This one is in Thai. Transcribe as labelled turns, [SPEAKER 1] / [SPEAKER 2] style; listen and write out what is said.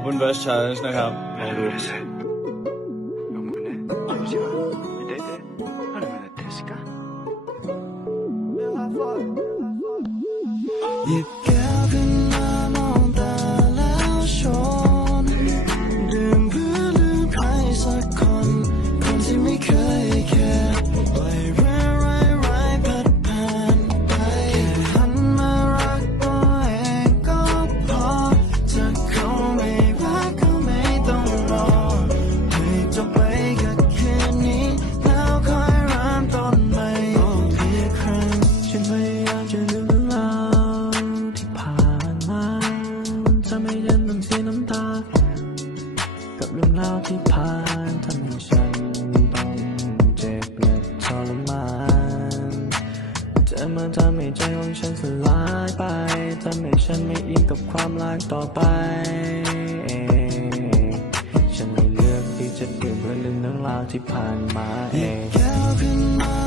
[SPEAKER 1] อบคุณ Verse Challenge นะครับลองดู
[SPEAKER 2] หยิบ จะไม่ยันต้องเสียน้ำตา กับเรื่องราวที่ผ่านทำให้ฉันต้องเจ็บและทรมานจะมาทำให้ใจของฉันสลายไปทำให้ฉันไม่อินกับความรักต่อไป ฉันเลยเลือกที่จะเปลี่ยนเพื่อลืมเรื่องราวที่ผ่านมาเองแก้วขึ้นมา